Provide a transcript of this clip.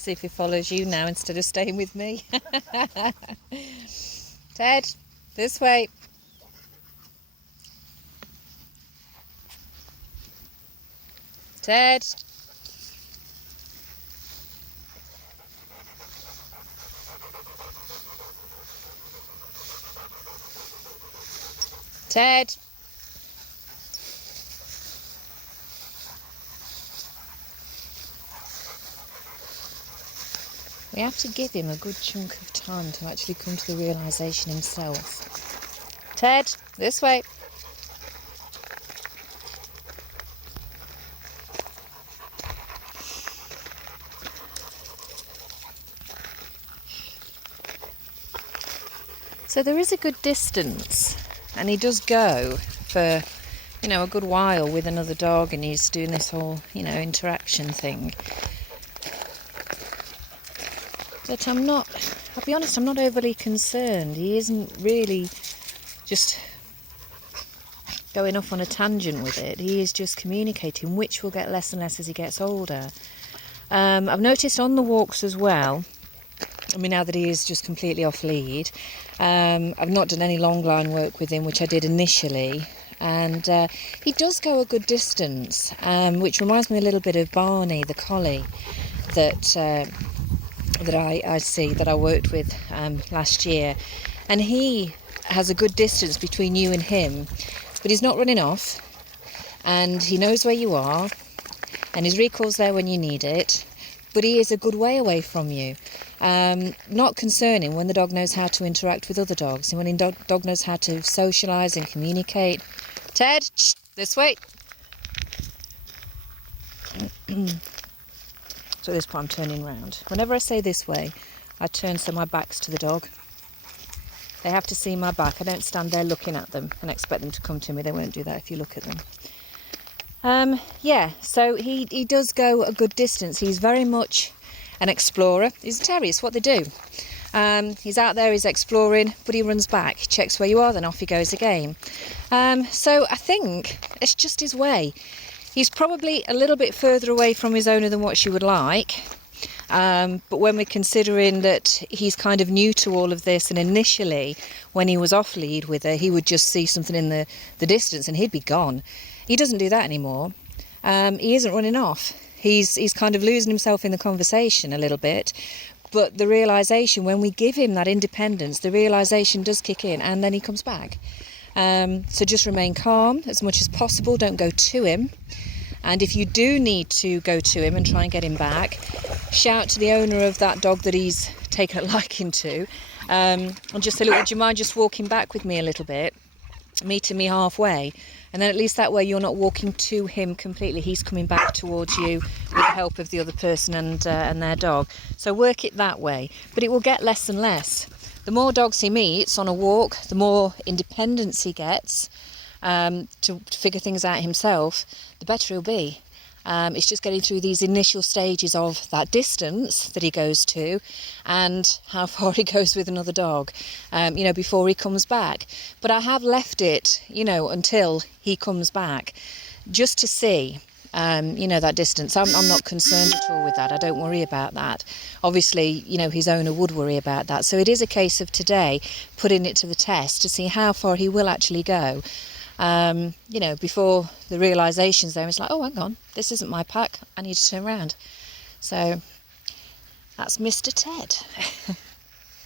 See if he follows you now instead of staying with me. Ted, this way. Ted. Ted. We have to give him a good chunk of time to actually come to the realisation himself. Ted, this way. So there is a good distance, and he does go for, a good while with another dog, and he's doing this whole, interaction thing. But I'll be honest, I'm not overly concerned. He isn't really just going off on a tangent with it. He is just communicating, which will get less and less as he gets older. I've noticed on the walks as well, now that he is just completely off lead, I've not done any long line work with him, which I did initially, and he does go a good distance, which reminds me a little bit of Barney, the collie, that I worked with last year, and he has a good distance between you and him, but he's not running off, and he knows where you are, and his recall's there when you need it, but he is a good way away from you. Not concerning when the dog knows how to interact with other dogs, and when the dog knows how to socialise and communicate. Ted, shh, this way. So at this point I'm turning round. Whenever I say this way, I turn so my back's to the dog. They have to see my back. I don't stand there looking at them and expect them to come to me. They won't do that if you look at them. So he does go a good distance. He's very much an explorer. He's a terrier, it's what they do. He's out there, he's exploring, but he runs back, checks where you are, then off he goes again. So I think it's just his way. He's probably a little bit further away from his owner than what she would like. But when we're considering that he's kind of new to all of this, and initially when he was off lead with her, he would just see something in the distance and he'd be gone. He doesn't do that anymore. He isn't running off. He's kind of losing himself in the conversation a little bit. But the realisation, when we give him that independence, the realisation does kick in, and then he comes back. So just remain calm as much as possible. Don't go to him. And if you do need to go to him and try and get him back, shout to the owner of that dog that he's taken a liking to, and just say, look, would you mind just walking back with me a little bit, meeting me halfway? And then at least that way you're not walking to him completely. He's coming back towards you with the help of the other person and their dog. So work it that way. But it will get less and less. The more dogs he meets on a walk, the more independence he gets to figure things out himself, the better he'll be. It's just getting through these initial stages of that distance that he goes to and how far he goes with another dog, before he comes back. But I have left it, until he comes back, just to see, that distance. I'm not concerned at all with that. I don't worry about that. Obviously, his owner would worry about that. So it is a case of today putting it to the test to see how far he will actually go. Before the realisation's there, it's like, oh, hang on, this isn't my pack, I need to turn around. So that's Mr. Ted.